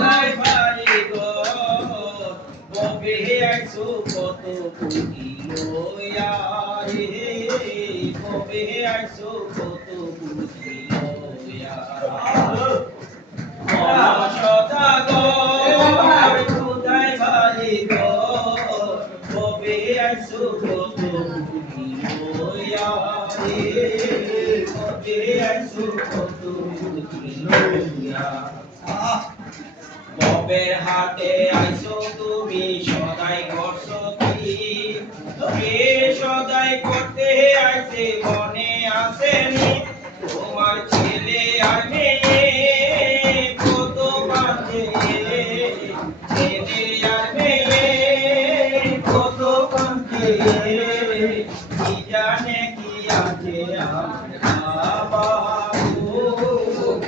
কোথায় বাড়ি গো কবে আইছো কত বুঝিয়া রে কবে আইছো কত বুঝিয়া সদাগর কোথায় বাড়ি গো কবে আইছো কত বুঝিয়া রে কবে আইছো কত বুঝিয়া ববের হাতে আইছো তুমি সদাই করছো কি সদাই করতে আইছে মনে আসেনি তোমার ছেলে আর মেয়ে কত কাঁদে ছেলে আর মেয়ে কত কাঁদে কি জানে কি আছে আমার বাবা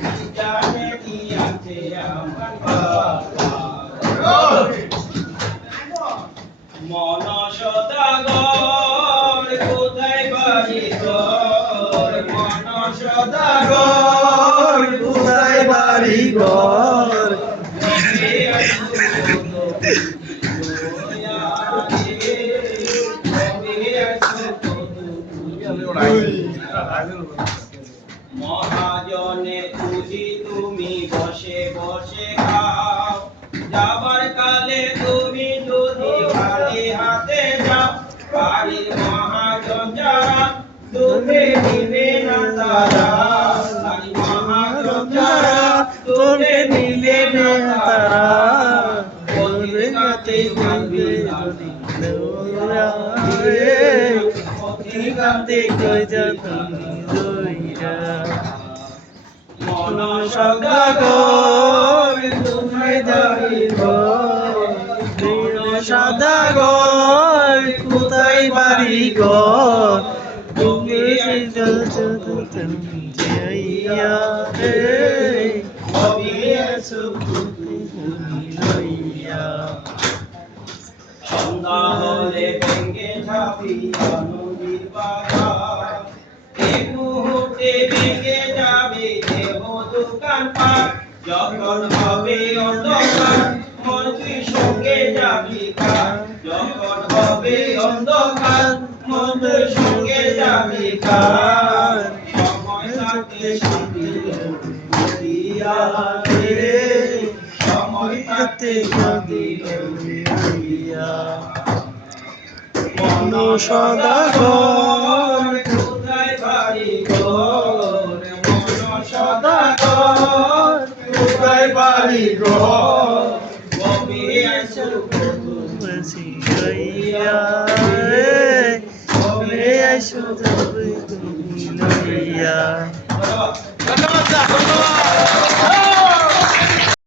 কি জানে কি আছে আমার বাবা মন সদাগর কোথায় বাড়ি ঘর মন সদাগর কোথায় বাড়ি ঘর মহাজনে পুঁজি তুমি বসে বসে খাও যাবার কালে তুমি যদি খালি হাতে যাও বাড়ির মহাজন যারা তুমি নিবে না তারা বাড়ির মহাজন যারা তুমি নিবে না তারা বলবে কাতে বলবে কান্তে কই তুমি দইরা মন সদাগর কোথায় বাড়ি ঘর সদাগর কোথায় বাড়ি ঘর তুমি যাইয়া রে কবি লইয়া সন্ধ্যা হলে ভেঙে ঝাঁপিয়া নদীর বাগান এক মুহূর্তে ভেঙে যাবে দেহ দোকানপাট যখন হবে অন্ধকার মন্ত্রী সঙ্গে যাবি কার যখন হবে অন্ধকার মন্ত্রী সঙ্গে যাবি কার সময় থাকতে শান্তি দিয়া রে সময় থাকতে শান্তি লইয়া মন সদাগর কোথায় বাড়ি ঘর মন সদাগর কোথায় বাড়ি ঘর কবে আইছো লইয়া রে কবে আইসো যাবে তুমি লইয়া ধন্যবাদ।